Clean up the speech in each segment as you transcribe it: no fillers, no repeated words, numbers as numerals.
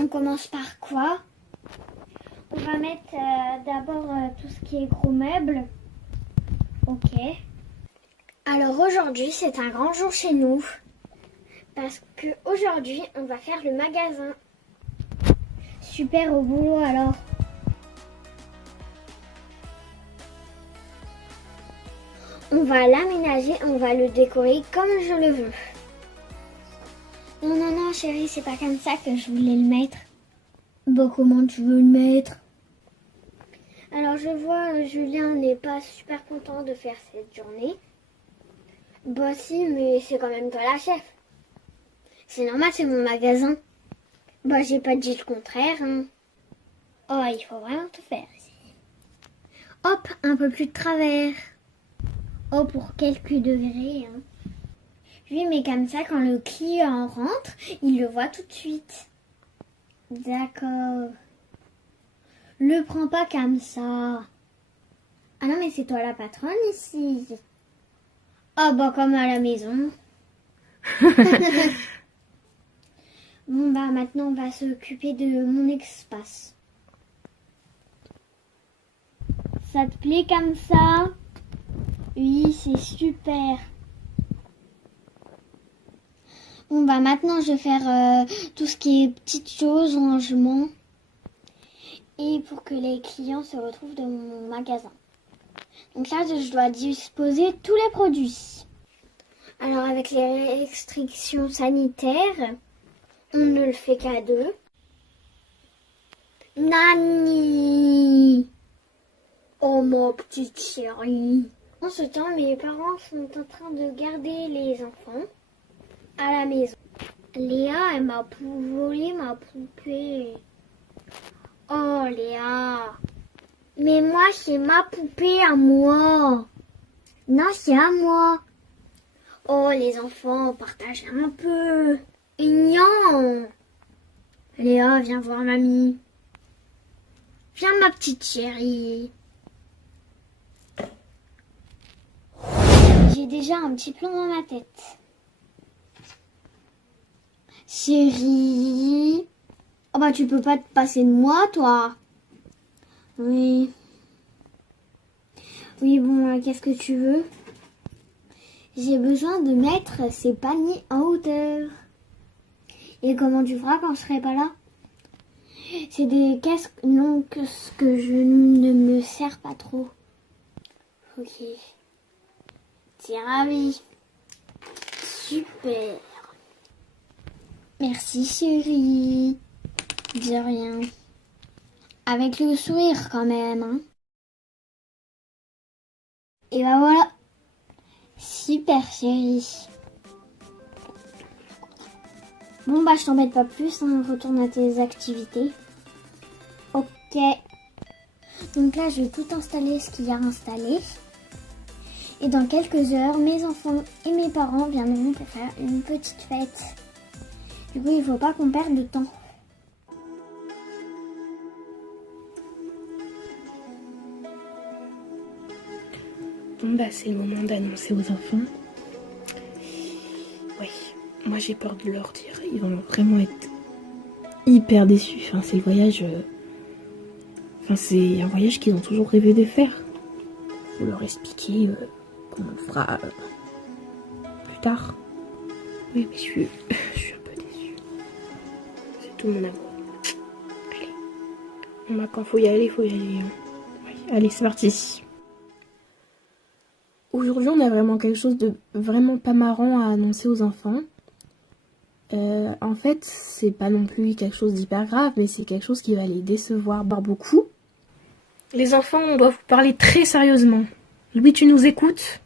On commence par quoi? On va mettre d'abord tout ce qui est gros meubles. Ok. Alors aujourd'hui, c'est un grand jour chez nous. Parce que aujourd'hui, on va faire le magasin. Super au boulot alors. On va l'aménager, on va le décorer comme je le veux. Non, non, non, chérie, c'est pas comme ça que je voulais le mettre. Bah, comment tu veux le mettre? Alors, je vois, Julien n'est pas super content de faire cette journée. Bah, si, mais c'est quand même toi la chef. C'est normal, c'est mon magasin. Bah, j'ai pas dit le contraire, hein. Oh, il faut vraiment tout faire ici. Hop, un peu plus de travers. Oh, pour quelques degrés, hein. Oui, mais comme ça, quand le client rentre, il le voit tout de suite. D'accord. Le prends pas comme ça. Ah non, mais c'est toi la patronne ici. Oh, bah, comme à la maison. Bon, bah, maintenant, on va s'occuper de mon espace. Ça te plaît comme ça? Oui, c'est super. Bon, bah, maintenant, je vais faire tout ce qui est petites choses, rangement. Et pour que les clients se retrouvent dans mon magasin. Donc là, je dois disposer tous les produits. Alors, avec les restrictions sanitaires, on ne le fait qu'à deux. Nani! Oh, ma petite chérie. En ce temps, mes parents sont en train de garder les enfants à la maison. Léa, elle m'a volé ma poupée. Oh, Léa. Mais moi, c'est ma poupée à moi. Non, c'est à moi. Oh, les enfants, partagez un peu. Non. Léa, viens voir mamie. Viens, ma petite chérie. J'ai déjà un petit plan dans ma tête. Chérie. Oh bah, tu peux pas te passer de moi, toi. Oui. Oui, bon, qu'est-ce que tu veux? J'ai besoin de mettre ces paniers en hauteur. Et comment tu feras quand je serai pas là? C'est des casques non que je ne me sers pas trop. Ok. T'es ravie. Super. Merci chérie. De rien. Avec le sourire quand même. Hein. Et bah voilà. Super chérie. Bon bah je t'embête pas plus, hein. Retourne à tes activités. Ok. Donc là je vais tout installer ce qu'il y a installé. Et dans quelques heures, mes enfants et mes parents viendront pour faire une petite fête. Du coup il faut pas qu'on perde de temps. Bon bah c'est le moment d'annoncer aux enfants. Ouais, moi j'ai peur de leur dire. Ils vont vraiment être hyper déçus. Enfin c'est le voyage... Enfin c'est un voyage qu'ils ont toujours rêvé de faire. Faut leur expliquer qu'on le fera plus tard. Oui mais je suis un peu déçue. C'est tout mon amour. Allez. Bon bah quand faut y aller, faut y aller. Hein. Ouais. Allez c'est parti. Aujourd'hui, on a vraiment quelque chose de vraiment pas marrant à annoncer aux enfants. En fait, c'est pas non plus quelque chose d'hyper grave, mais c'est quelque chose qui va les décevoir beaucoup. Les enfants, on doit vous parler très sérieusement. Louis, tu nous écoutes?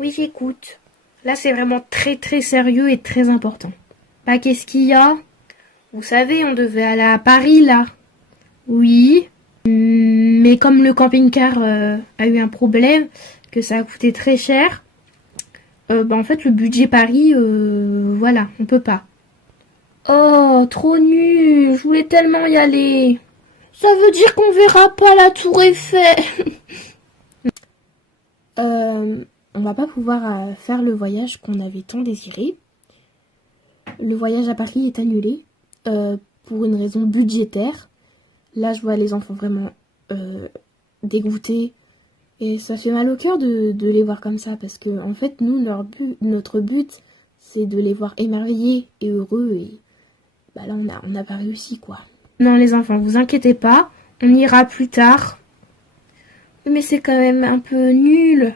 Oui, j'écoute. Là, c'est vraiment très très sérieux et très important. Bah, qu'est-ce qu'il y a? Vous savez, on devait aller à Paris, là. Oui. Mais comme le camping-car a eu un problème, que ça a coûté très cher, bah en fait le budget Paris, voilà, on peut pas. Oh, trop nul, je voulais tellement y aller. Ça veut dire qu'on verra pas la tour Eiffel. On va pas pouvoir faire le voyage qu'on avait tant désiré. Le voyage à Paris est annulé. pour une raison budgétaire. Là, je vois les enfants vraiment dégoûtés. Et ça fait mal au cœur de les voir comme ça. Parce que, en fait, nous, notre but, c'est de les voir émerveillés et heureux. Et bah là, on n'a pas réussi, quoi. Non, les enfants, vous inquiétez pas. On ira plus tard. Mais c'est quand même un peu nul.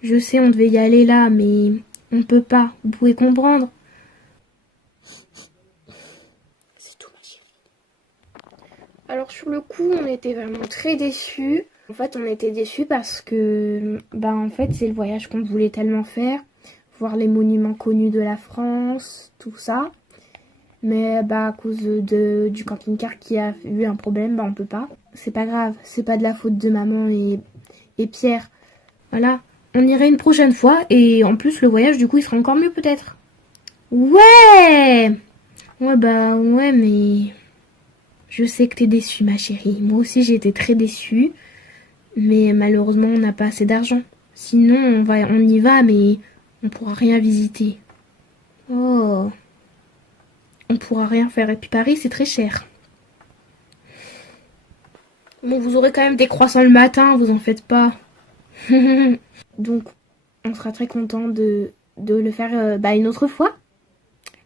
Je sais, on devait y aller là, mais on peut pas. Vous pouvez comprendre. C'est tout, ma chérie. Alors, sur le coup, on était vraiment très déçus. En fait, on était déçus parce que, en fait, c'est le voyage qu'on voulait tellement faire. Voir les monuments connus de la France, tout ça. Mais, à cause du camping-car qui a eu un problème, on peut pas. C'est pas grave. C'est pas de la faute de maman et Pierre. Voilà. On irait une prochaine fois et en plus le voyage du coup il sera encore mieux peut-être. Ouais. Ouais mais je sais que t'es déçue ma chérie. Moi aussi j'ai été très déçue. Mais malheureusement on n'a pas assez d'argent. Sinon on y va mais on pourra rien visiter. Oh. On pourra rien faire et puis Paris c'est très cher. Bon vous aurez quand même des croissants le matin, vous en faites pas. Donc, on sera très content de le faire une autre fois.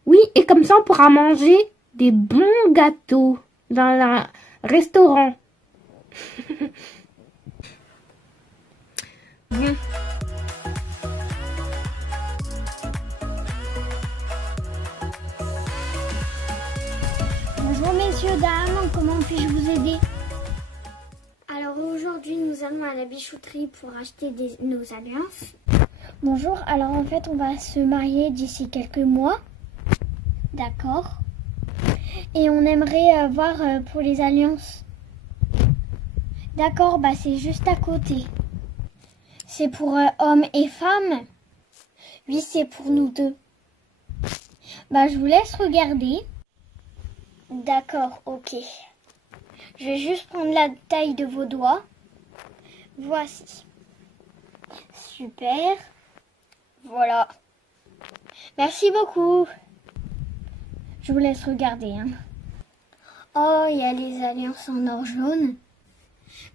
Oui, et comme ça, on pourra manger des bons gâteaux dans un restaurant. Bon. Bonjour messieurs, dames, comment puis-je vous aider? Alors aujourd'hui nous allons à la bijouterie pour acheter nos alliances. Bonjour, alors en fait on va se marier d'ici quelques mois. D'accord. Et on aimerait voir pour les alliances. D'accord, c'est juste à côté. C'est pour hommes et femmes? Oui, c'est pour nous deux. Je vous laisse regarder. D'accord, ok. Je vais juste prendre la taille de vos doigts. Voici. Super. Voilà. Merci beaucoup. Je vous laisse regarder. Oh, il y a les alliances en or jaune.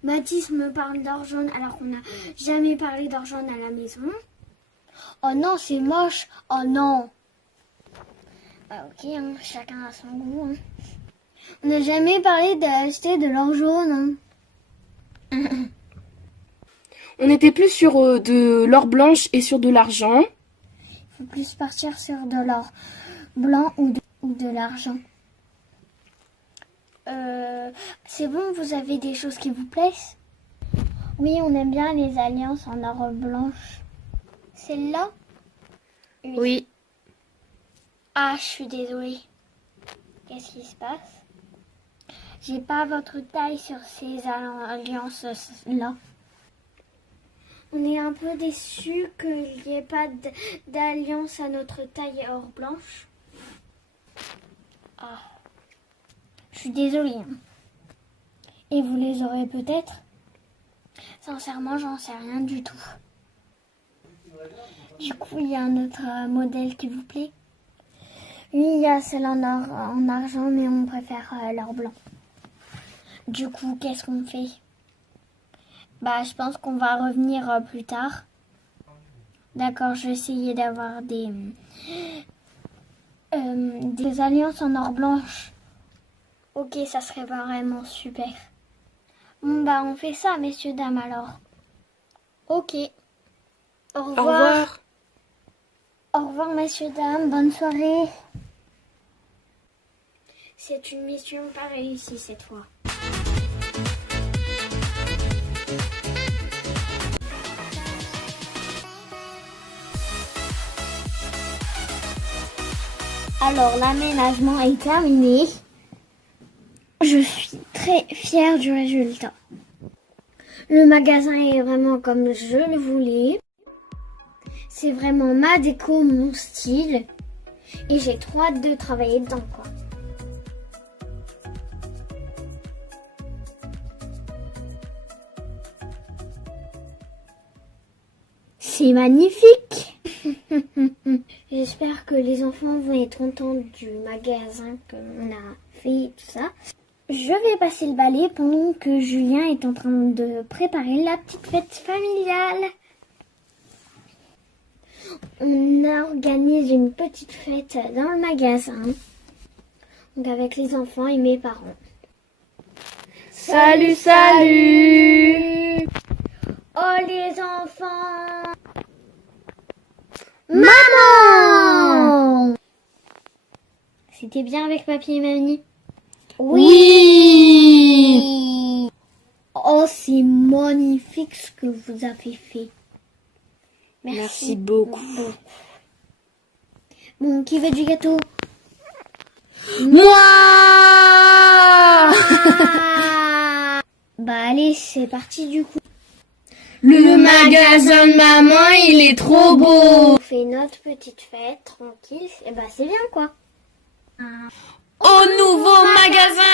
Mathis me parle d'or jaune alors qu'on n'a jamais parlé d'or jaune à la maison. Oh non, c'est moche. Oh non. Ok, chacun a son goût. On n'a jamais parlé d'acheter de l'or jaune. On était plus sur de l'or blanche et sur de l'argent. Il faut plus partir sur de l'or blanc ou de l'argent. C'est bon, vous avez des choses qui vous plaisent? Oui, on aime bien les alliances en or blanche. Celle-là? Oui. Ah, je suis désolée. Qu'est-ce qui se passe? J'ai pas votre taille sur ces alliances-là. On est un peu déçus qu'il n'y ait pas d'alliance à notre taille or blanche. Ah. Je suis désolée. Et vous les aurez peut-être? Sincèrement, j'en sais rien du tout. Du coup, il y a un autre modèle qui vous plaît? Oui, il y a celle en argent, mais on préfère l'or blanc. Du coup, qu'est-ce qu'on fait? Je pense qu'on va revenir plus tard. D'accord, je vais essayer d'avoir des alliances en or blanche. Ok, ça serait vraiment super. Bon, on fait ça, messieurs, dames, alors. Ok. Au revoir. Au revoir. Au revoir, messieurs, dames. Bonne soirée. C'est une mission pas réussie cette fois. Alors, l'aménagement est terminé. Je suis très fière du résultat. Le magasin est vraiment comme je le voulais. C'est vraiment ma déco, mon style. Et j'ai trop hâte de travailler dedans, quoi. C'est magnifique! J'espère que les enfants vont être contents du magasin qu'on a fait et tout ça. Je vais passer le balai pendant que Julien est en train de préparer la petite fête familiale. On organise une petite fête dans le magasin, donc avec les enfants et mes parents. Salut, salut! Oh les enfants! Maman! C'était bien avec papy et mamie? Oui! Oh, c'est magnifique ce que vous avez fait. Merci beaucoup. Bon, qui veut du gâteau? Moi! Bah allez, c'est parti du coup. Le magasin de maman, il est trop beau! On fait notre petite fête tranquille. Et bah c'est bien quoi. Au nouveau magasin!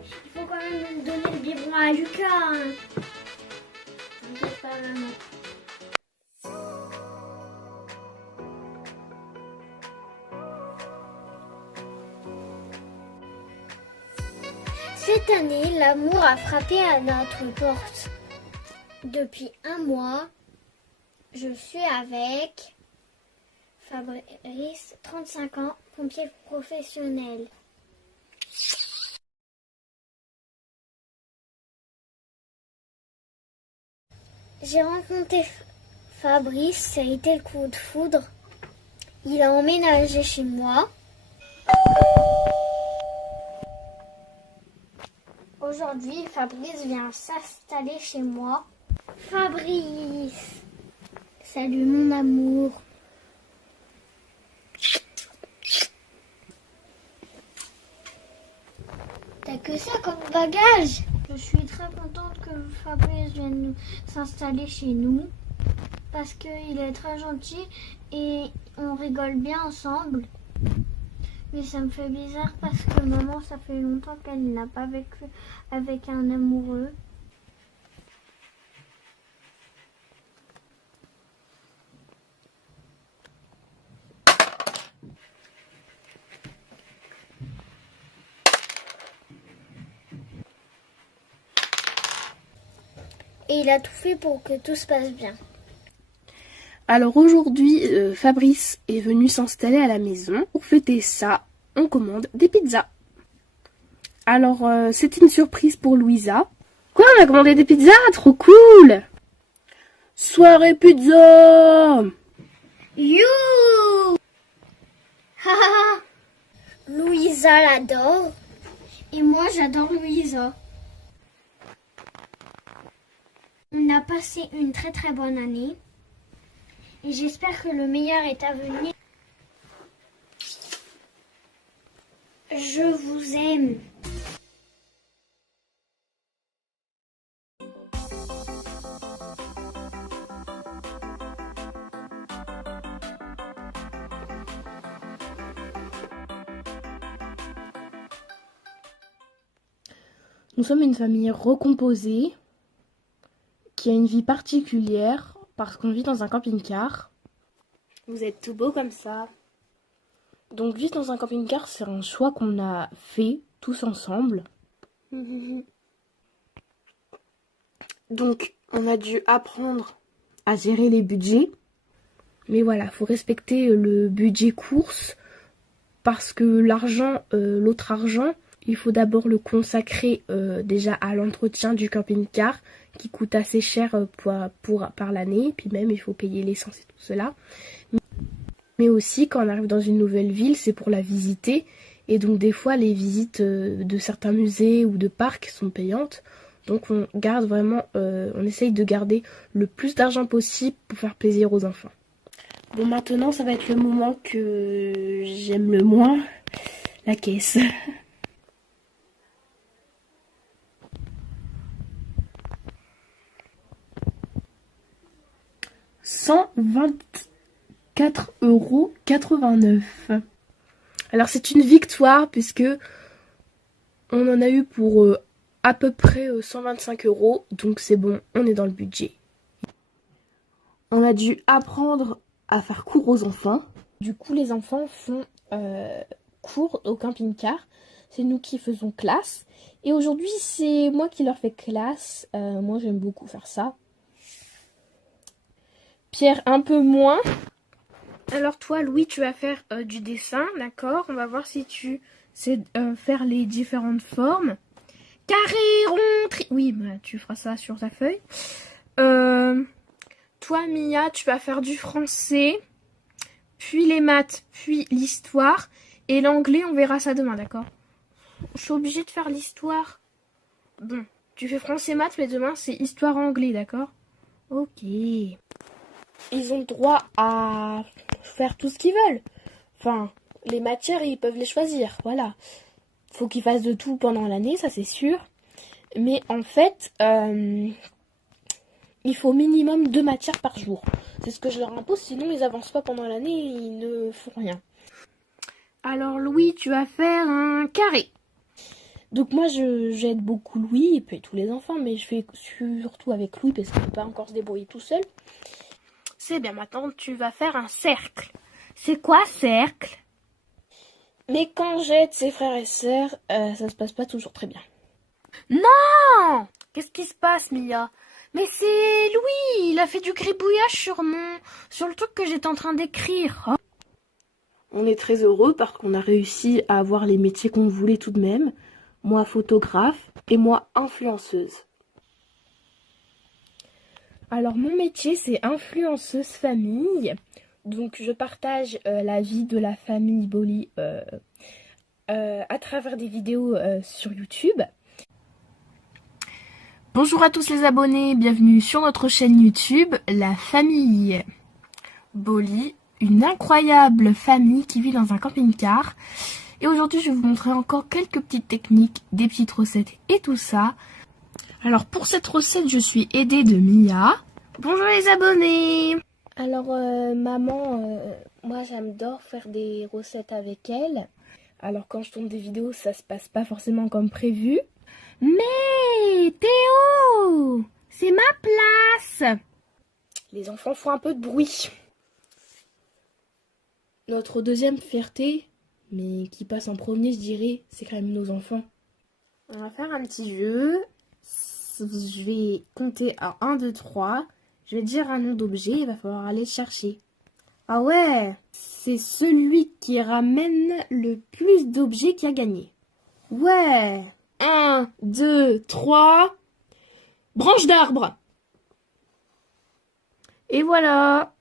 Il faut quand même donner le biberon à Lucas. Hein. T'inquiète pas vraiment. Cette année, l'amour a frappé à notre porte. Depuis un mois, je suis avec Fabrice, 35 ans, pompier professionnel. J'ai rencontré Fabrice, ça a été le coup de foudre. Il a emménagé chez moi. Aujourd'hui, Fabrice vient s'installer chez moi. Fabrice, salut mon amour. T'as que ça comme bagage? Je suis très contente que Fabrice vienne s'installer chez nous parce qu'il est très gentil et on rigole bien ensemble. Mais ça me fait bizarre parce que maman, ça fait longtemps qu'elle n'a pas vécu avec un amoureux. Et il a tout fait pour que tout se passe bien. Alors aujourd'hui, Fabrice est venu s'installer à la maison. Pour fêter ça, on commande des pizzas. Alors, c'était une surprise pour Louisa. Quoi, on a commandé des pizzas? Trop cool! Soirée pizza! You! Louisa l'adore. Et moi, j'adore Louisa. On a passé une très très bonne année. Et j'espère que le meilleur est à venir. Je vous aime. Nous sommes une famille recomposée qui a une vie particulière parce qu'on vit dans un camping-car. Vous êtes tout beau comme ça. Donc vivre dans un camping-car, c'est un choix qu'on a fait tous ensemble. Donc on a dû apprendre à gérer les budgets. Mais voilà, faut respecter le budget course parce que l'argent, l'autre argent, il faut d'abord le consacrer déjà à l'entretien du camping-car qui coûte assez cher par l'année. Puis même, il faut payer l'essence et tout cela. Mais aussi, quand on arrive dans une nouvelle ville, c'est pour la visiter. Et donc, des fois, les visites de certains musées ou de parcs sont payantes. Donc, on garde vraiment, on essaye de garder le plus d'argent possible pour faire plaisir aux enfants. Bon, maintenant, ça va être le moment que j'aime le moins, la caisse. €124,89. Alors c'est une victoire puisque on en a eu pour à peu près 125 €, donc c'est bon, on est dans le budget. On a dû apprendre à faire cours aux enfants. Du coup, les enfants font cours au camping-car. C'est nous qui faisons classe. Et aujourd'hui, c'est moi qui leur fais classe. Moi, j'aime beaucoup faire ça. Pierre, un peu moins. Alors toi, Louis, tu vas faire du dessin, d'accord? On va voir si tu sais faire les différentes formes. Carré, rond, oui, bah, tu feras ça sur ta feuille. Toi, Mia, tu vas faire du français, puis les maths, puis l'histoire. Et l'anglais, on verra ça demain, d'accord? Je suis obligée de faire l'histoire. Bon, tu fais français, maths, mais demain, c'est histoire anglais, d'accord? Ok. Ils ont le droit à faire tout ce qu'ils veulent. Enfin, les matières, ils peuvent les choisir, voilà. Faut qu'ils fassent de tout pendant l'année, ça c'est sûr. Mais en fait, il faut minimum 2 matières par jour. C'est ce que je leur impose, sinon ils avancent pas pendant l'année et ils ne font rien. Alors Louis, tu vas faire un carré. Donc moi, j'aide beaucoup Louis et puis tous les enfants, mais je fais surtout avec Louis parce qu'il ne peut pas encore se débrouiller tout seul. C'est bien, maintenant tu vas faire un cercle. C'est quoi cercle? Mais quand j'aide ses frères et sœurs, ça se passe pas toujours très bien. Non! Qu'est-ce qui se passe, Mia? Mais c'est Louis, il a fait du gribouillage sur le truc que j'étais en train d'écrire. Oh. On est très heureux parce qu'on a réussi à avoir les métiers qu'on voulait tout de même. Moi photographe et moi influenceuse. Alors mon métier c'est influenceuse famille. Donc je partage la vie de la famille Boli à travers des vidéos sur YouTube. Bonjour à tous les abonnés, bienvenue sur notre chaîne YouTube, la famille Boli, une incroyable famille qui vit dans un camping-car. Et aujourd'hui je vais vous montrer encore quelques petites techniques, des petites recettes et tout ça. Alors pour cette recette je suis aidée de Mia. Bonjour les abonnés. Alors maman, moi j'adore faire des recettes avec elle. Alors quand je tourne des vidéos ça se passe pas forcément comme prévu. Mais Théo, c'est ma place. Les enfants font un peu de bruit. Notre deuxième fierté, mais qui passe en premier je dirais, c'est quand même nos enfants. On va faire un petit jeu. Je vais compter à 1, 2, 3. Je vais dire un nom d'objet, il va falloir aller chercher. Ah ouais, c'est celui qui ramène le plus d'objets qui a gagné. Ouais. 1, 2, 3. Branche d'arbre. Et voilà.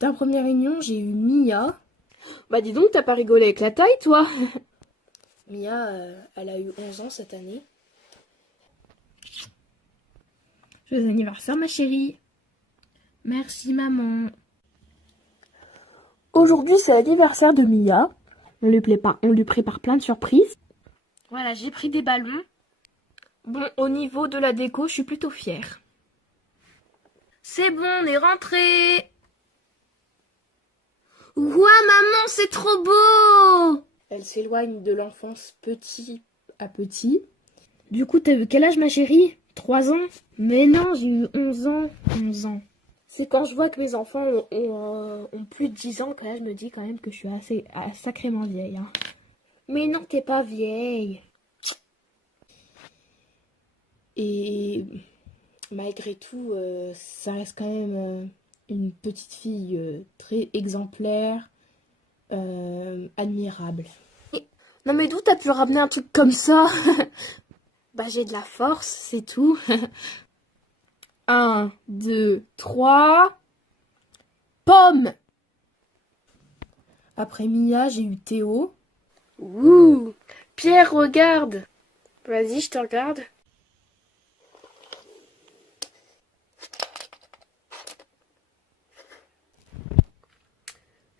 Ta première réunion, j'ai eu Mia. Bah dis donc, t'as pas rigolé avec la taille, toi? Mia, elle a eu 11 ans cette année. Joyeux anniversaire, ma chérie. Merci, maman. Aujourd'hui, c'est l'anniversaire de Mia. On lui prépare plein de surprises. Voilà, j'ai pris des ballons. Bon, au niveau de la déco, je suis plutôt fière. C'est bon, on est rentré. Ouah, maman, c'est trop beau. Elle s'éloigne de l'enfance petit à petit. Du coup, t'as eu quel âge, ma chérie? 3 ans? Mais non, j'ai eu 11 ans. 11 ans. C'est quand je vois que mes enfants ont plus de 10 ans que là, je me dis quand même que je suis sacrément vieille. Hein. Mais non, t'es pas vieille. Et malgré tout, ça reste quand même une petite fille très exemplaire, admirable. Non mais d'où t'as pu ramener un truc comme ça? Bah j'ai de la force, c'est tout. 1, 2, 3. Pomme. Après Mia, j'ai eu Théo. Ouh. Pierre, regarde. Vas-y, je te regarde.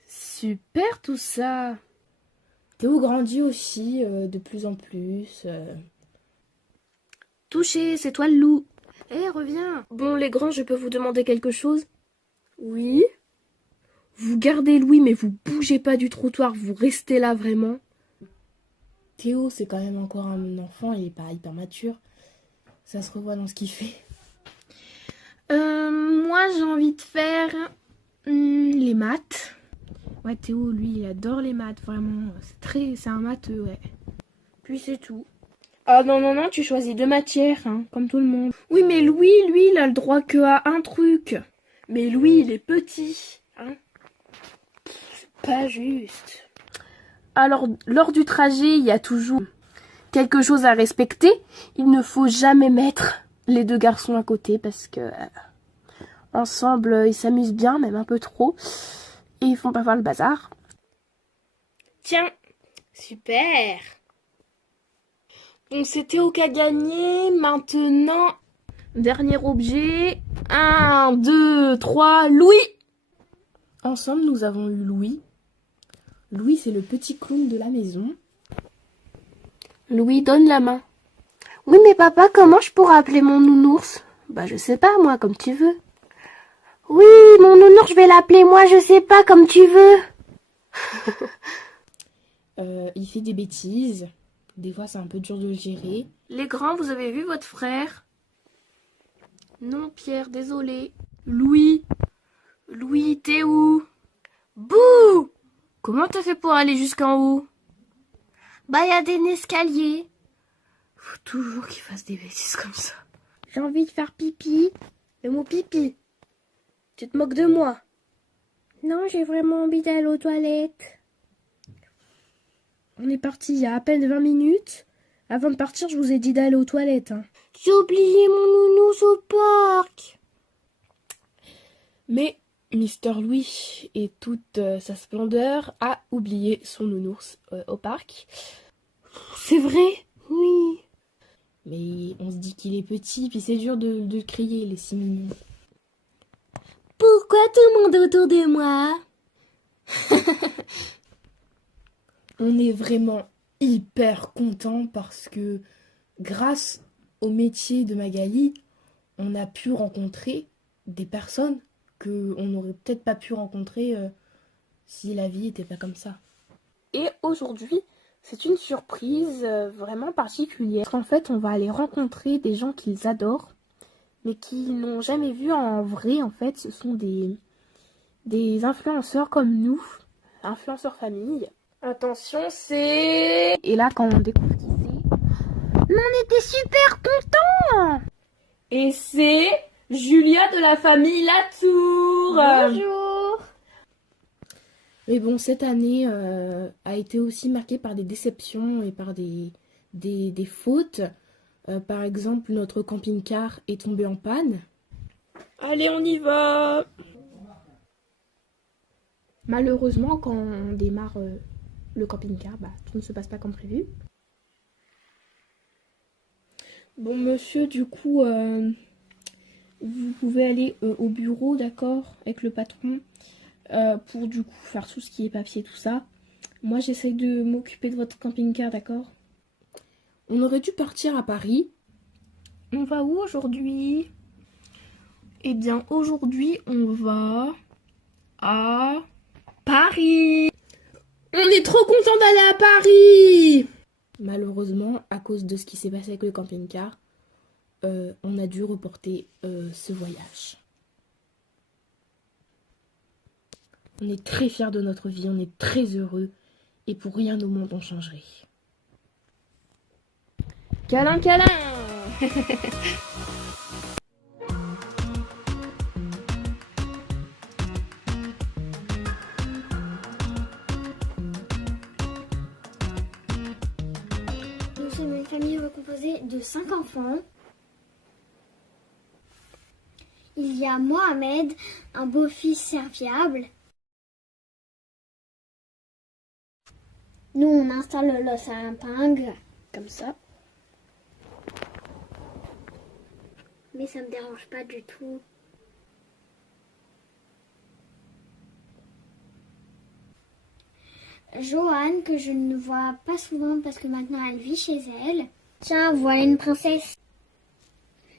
Super tout ça. Théo grandit aussi de plus en plus. Touché, c'est toi le loup. Eh, reviens. Bon, les grands, je peux vous demander quelque chose? Oui. Vous gardez Louis, mais vous bougez pas du trottoir, vous restez là vraiment. Théo, c'est quand même encore un enfant, il est pas hyper mature. Ça se revoit dans ce qu'il fait. Moi, j'ai envie de faire les maths. Ouais, Théo, lui, il adore les maths, vraiment. C'est un matheux, ouais. Puis c'est tout. Ah non, non, non, tu choisis 2 matières, hein, comme tout le monde. Oui, mais Louis, lui, il a le droit que à un truc. Mais Louis, il est petit, hein. C'est pas juste. Alors, lors du trajet, il y a toujours quelque chose à respecter. Il ne faut jamais mettre les 2 garçons à côté parce que ensemble, ils s'amusent bien, même un peu trop. Et ils font pas faire le bazar. Tiens, super. Donc c'est Théo qui a gagné. Maintenant, dernier objet. 1, 2, 3, Louis. Ensemble, nous avons eu Louis. Louis, c'est le petit clown de la maison. Louis, donne la main. Oui, mais papa, comment je pourrais appeler mon nounours? Bah, je sais pas, moi, comme tu veux. Oui, mon nounours, je vais l'appeler moi, je sais pas, comme tu veux. Il fait des bêtises. Des fois, c'est un peu dur de le gérer. Les grands, vous avez vu votre frère? Non, Pierre, désolé. Louis. Louis, t'es où? Bouh! Comment t'as fait pour aller jusqu'en haut? Bah, y a des escaliers. Faut toujours qu'il fasse des bêtises comme ça. J'ai envie de faire pipi. Le mot pipi. Tu te moques de moi? Non, j'ai vraiment envie d'aller aux toilettes. On est parti il y a à peine 20 minutes. Avant de partir, je vous ai dit d'aller aux toilettes. Hein. J'ai oublié mon nounours au parc. Mais Mister Louis et toute sa splendeur a oublié son nounours au parc. C'est vrai? Oui. Mais on se dit qu'il est petit, puis c'est dur de crier, les 6 mignons. Pourquoi tout le monde autour de moi? On est vraiment hyper content parce que grâce au métier de Magali, on a pu rencontrer des personnes qu'on n'aurait peut-être pas pu rencontrer si la vie n'était pas comme ça. Et aujourd'hui, c'est une surprise vraiment particulière. Parce qu'en fait, on va aller rencontrer des gens qu'ils adorent, mais qu'ils n'ont jamais vu en vrai. En fait, ce sont des influenceurs comme nous, influenceurs famille. Attention, c'est... Et là, quand on découvre qui c'est, on était super contents. Et c'est Julia de la famille Latour. Bonjour. Mais bon, cette année a été aussi marquée par des déceptions et par des fautes. Par exemple, notre camping-car est tombé en panne. Allez, on y va. Malheureusement, quand on démarre le camping-car, tout ne se passe pas comme prévu. Bon, monsieur, du coup, vous pouvez aller au bureau, d'accord, avec le patron, pour du coup faire tout ce qui est papier, tout ça. Moi, j'essaye de m'occuper de votre camping-car, d'accord? On aurait dû partir à Paris. On va où aujourd'hui? Eh bien, aujourd'hui, on va à Paris. On est trop content d'aller à Paris. Malheureusement, à cause de ce qui s'est passé avec le camping-car, on a dû reporter ce voyage. On est très fiers de notre vie, on est très heureux et pour rien au monde on changerait. Câlin, câlin. Nous sommes une famille recomposée de 5 enfants. Il y a Mohamed, un beau-fils serviable. Nous, on installe le salopingue, comme ça. Mais ça me dérange pas du tout. Joanne, que je ne vois pas souvent parce que maintenant elle vit chez elle. Tiens, voilà une princesse.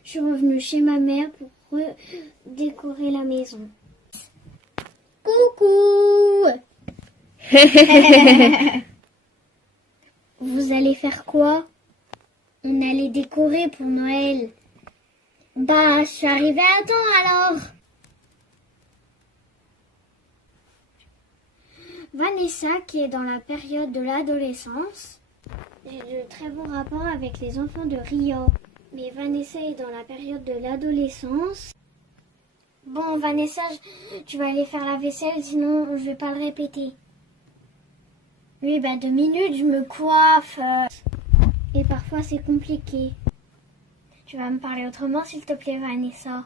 Je suis revenue chez ma mère pour redécorer la maison. Coucou. Vous allez faire quoi? On allait décorer pour Noël. Bah, je suis arrivée à temps alors. Vanessa, qui est dans la période de l'adolescence, j'ai de très bons rapports avec les enfants de Rio. Mais Vanessa est dans la période de l'adolescence. Bon, Vanessa, tu vas aller faire la vaisselle, sinon je vais pas le répéter. Oui, bah 2 minutes, je me coiffe. Et parfois c'est compliqué. Tu vas me parler autrement, s'il te plaît, Vanessa.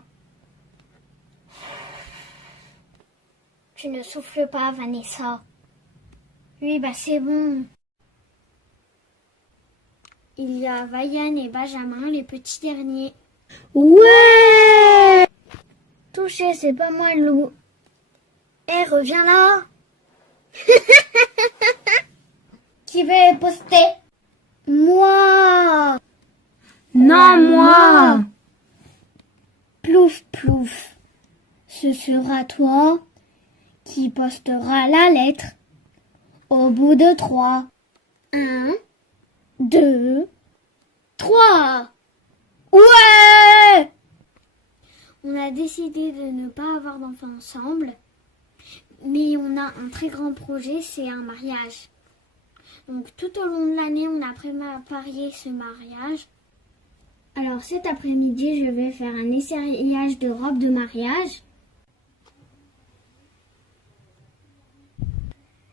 Tu ne souffles pas, Vanessa. Oui, bah c'est bon. Il y a Vayan et Benjamin, les petits derniers. Ouais! Touché, c'est pas moi le loup. Eh, reviens là. Qui veut poster? Moi. Non, moi! Plouf, plouf. Ce sera toi qui postera la lettre au bout de 3. 1, 2, 3. Ouais! On a décidé de ne pas avoir d'enfants ensemble, mais on a un très grand projet, c'est un mariage. Donc tout au long de l'année, on a préparé ce mariage. Alors cet après-midi, je vais faire un essayage de robe de mariage.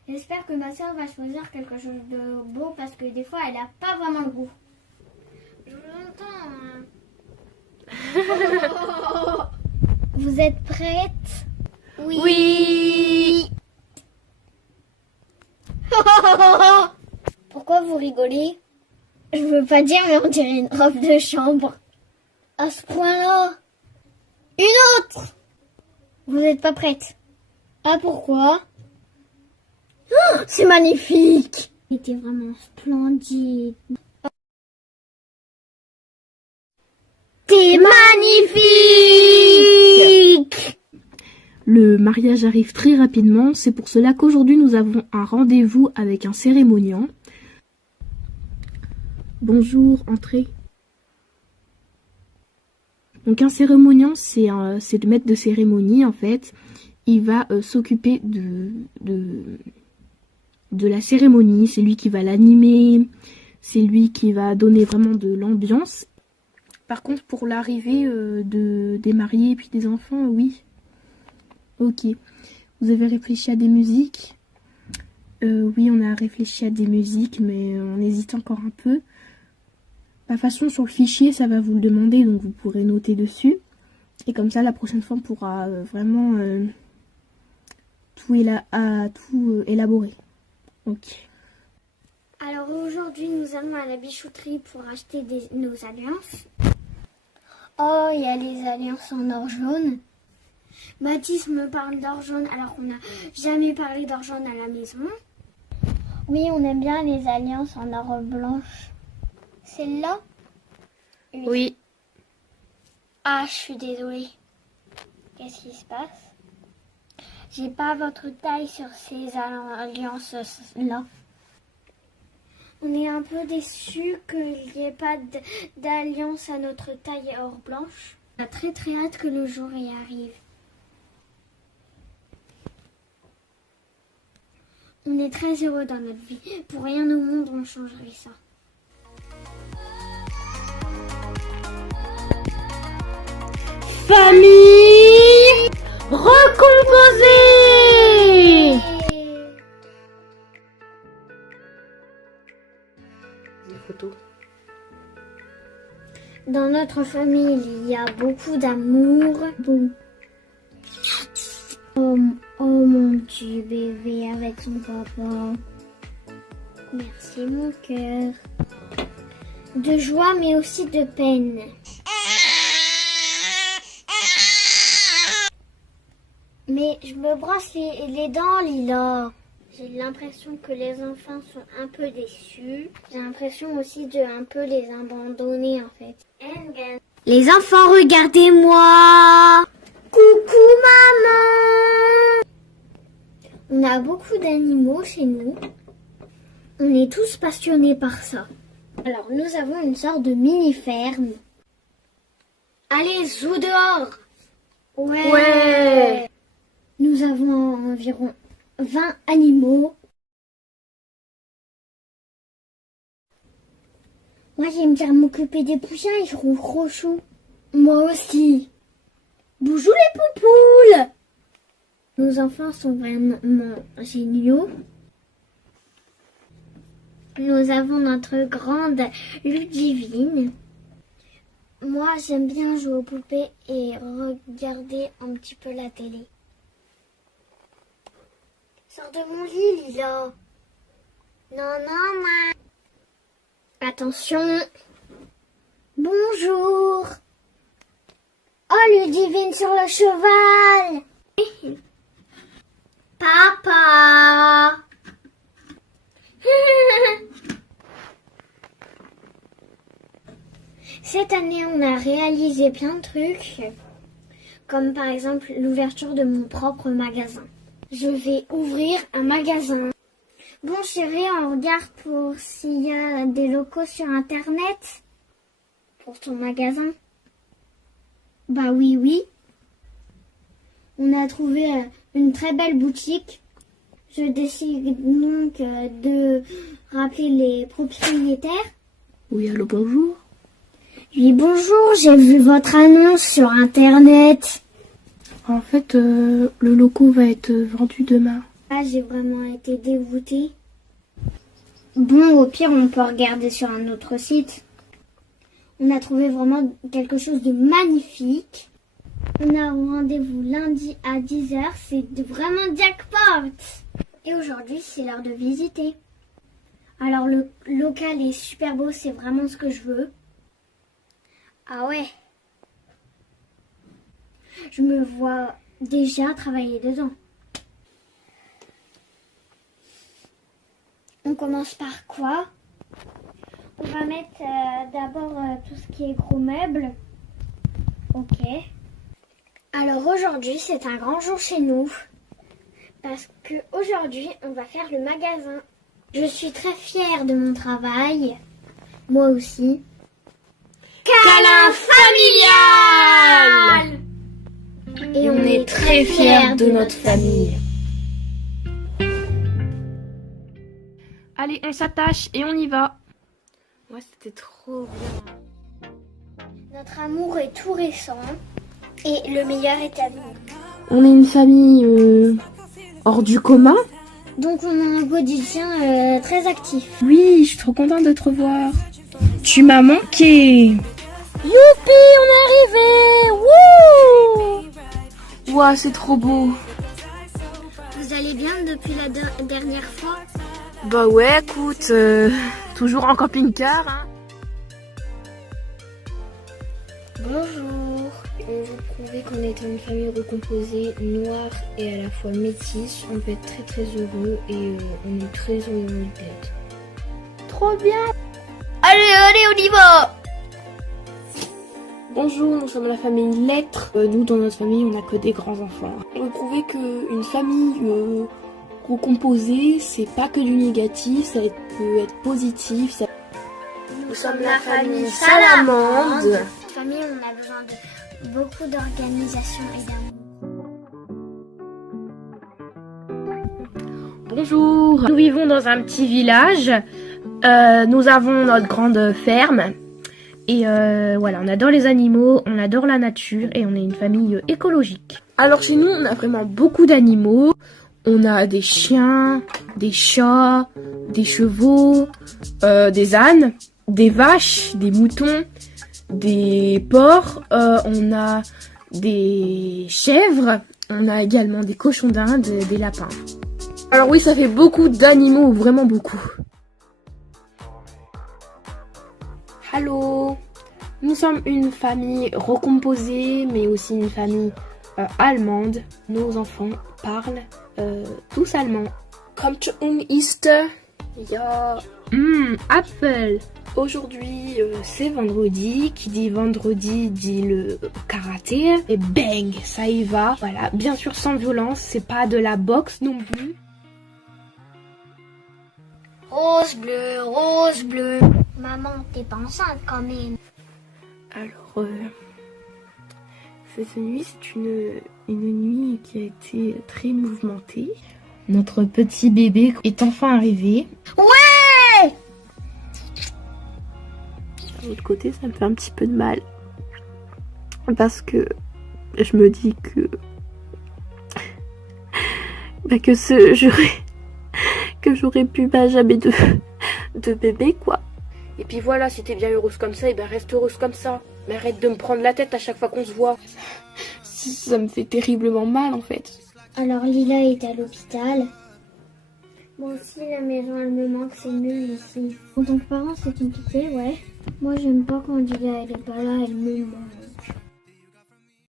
J'espère que ma soeur va choisir quelque chose de beau parce que des fois, elle n'a pas vraiment le goût. Je vous entends. Hein. Vous êtes prêtes? Oui. Oui! Pourquoi vous rigolez? Je veux pas dire, mais on dirait une robe de chambre. À ce point-là. Une autre! Vous n'êtes pas prête? Ah, pourquoi? Oh, c'est magnifique! C'était vraiment splendide. T'es magnifique! Le mariage arrive très rapidement, c'est pour cela qu'aujourd'hui nous avons un rendez-vous avec un cérémoniant. Bonjour, entrez. Donc un cérémoniant, c'est le maître de cérémonie en fait. Il va s'occuper de la cérémonie, c'est lui qui va l'animer, c'est lui qui va donner vraiment de l'ambiance. Par contre pour l'arrivée des mariés et puis des enfants, oui. Ok. Vous avez réfléchi à des musiques? Oui, on a réfléchi à des musiques, mais on hésite encore un peu. De toute façon, sur le fichier, ça va vous le demander, donc vous pourrez noter dessus. Et comme ça, la prochaine fois, on pourra vraiment tout élaborer. Ok. Alors aujourd'hui, nous allons à la bijouterie pour acheter nos alliances. Oh, il y a les alliances en or jaune. Mathis me parle d'or jaune alors qu'on n'a jamais parlé d'or jaune à la maison. Oui, on aime bien les alliances en or blanche. Celle-là? Oui. Ah, je suis désolée. Qu'est-ce qui se passe? J'ai pas votre taille sur ces alliances-là. On est un peu déçus qu'il n'y ait pas d'alliance à notre taille or blanche. On a très très hâte que le jour y arrive. On est très heureux dans notre vie. Pour rien au monde, on changerait ça. Famille recomposée. Des photos. Dans notre famille, il y a beaucoup d'amour. Bon. Oh mon petit bébé avec son papa. Merci mon cœur. De joie mais aussi de peine. Mais je me brosse les dents, Lila. J'ai l'impression que les enfants sont un peu déçus. J'ai l'impression aussi de un peu les abandonner en fait. Les enfants, regardez-moi! Coucou maman! On a beaucoup d'animaux chez nous. On est tous passionnés par ça. Alors nous avons une sorte de mini-ferme. Allez, zou dehors. Ouais. Nous avons environ 20 animaux. Moi, j'aime bien m'occuper des poussins, ils seront trop choux. Moi aussi. Bonjour les poupoules. Nos enfants sont vraiment géniaux. Nous avons notre grande Ludivine. Moi, j'aime bien jouer aux poupées et regarder un petit peu la télé. Sors de mon lit, Lila. Non, non, non. Attention. Bonjour. Oh, Ludivine sur le cheval. Papa. Cette année, on a réalisé plein de trucs, comme par exemple l'ouverture de mon propre magasin. Je vais ouvrir un magasin. Bon chérie, on regarde pour s'il y a des locaux sur internet pour ton magasin. Bah oui. On a trouvé une très belle boutique. Je décide donc de rappeler les propriétaires. Oui, allô, bonjour. Oui, bonjour, j'ai vu votre annonce sur internet. En fait, le loco va être vendu demain. Ah, j'ai vraiment été dégoûtée. Bon, au pire, on peut regarder sur un autre site. On a trouvé vraiment quelque chose de magnifique. On a un rendez-vous lundi à 10h. C'est vraiment jackpot. Et aujourd'hui, c'est l'heure de visiter. Alors, le local est super beau. C'est vraiment ce que je veux. Ah ouais. Je me vois déjà travailler dedans. On commence par quoi? On va mettre d'abord tout ce qui est gros meubles. Ok. Alors aujourd'hui, c'est un grand jour chez nous. Parce que aujourd'hui, on va faire le magasin. Je suis très fière de mon travail. Moi aussi. Câlin familial! Et on est très fiers de notre famille. Allez, on s'attache et on y va. Ouais, c'était trop bien. Notre amour est tout récent. Et le meilleur est à venir. On est une famille hors du commun. Donc on a un quotidien très actif. Oui, je suis trop contente de te revoir. Tu m'as manqué. Youpi, on est arrivé. Wouh! Ouah, c'est trop beau. Vous allez bien depuis la dernière fois? Bah ouais, écoute, toujours en camping-car. Hein. Bonjour, on vous prouvait qu'on était une famille recomposée, noire et à la fois métisse. On peut être très très heureux et on est très heureux d'être. Trop bien. Allez, on y va! Bonjour, nous sommes la famille Lettres. Nous, dans notre famille, on n'a que des grands-enfants. On veut prouver qu'une famille recomposée, c'est pas que du négatif, ça peut être positif. Nous sommes la famille Salamande. Cette famille, on a besoin de beaucoup d'organisation et d'amour. Bonjour, nous vivons dans un petit village. Nous avons notre grande ferme. Et voilà, on adore les animaux, on adore la nature et on est une famille écologique. Alors chez nous, on a vraiment beaucoup d'animaux. On a des chiens, des chats, des chevaux, des ânes, des vaches, des moutons, des porcs. On a des chèvres. On a également des cochons d'Inde, des lapins. Alors oui, ça fait beaucoup d'animaux, vraiment beaucoup. Allô, nous sommes une famille recomposée, mais aussi une famille allemande. Nos enfants parlent tous allemand. Kommt schon Easter? Ja. Apple. Aujourd'hui, c'est vendredi. Qui dit vendredi dit le karaté. Et bang, ça y va. Voilà, bien sûr sans violence. C'est pas de la boxe non plus. Rose bleu, rose bleu. Maman, t'es pas enceinte quand même. Alors, Cette nuit, c'est une nuit qui a été très mouvementée. Notre petit bébé est enfin arrivé. Ouais! D'un autre côté, ça me fait un petit peu de mal. Parce que je me dis que... que j'aurais pu jamais de bébé, quoi. Et puis voilà, si t'es bien heureuse comme ça, et ben reste heureuse comme ça. Mais arrête de me prendre la tête à chaque fois qu'on se voit. Ça me fait terriblement mal, en fait. Alors Lila est à l'hôpital. Moi aussi, la maison, elle me manque, c'est nul ici. En tant que parent, c'est compliqué, ouais. Moi, j'aime pas quand Lila, elle est pas là, elle me manque.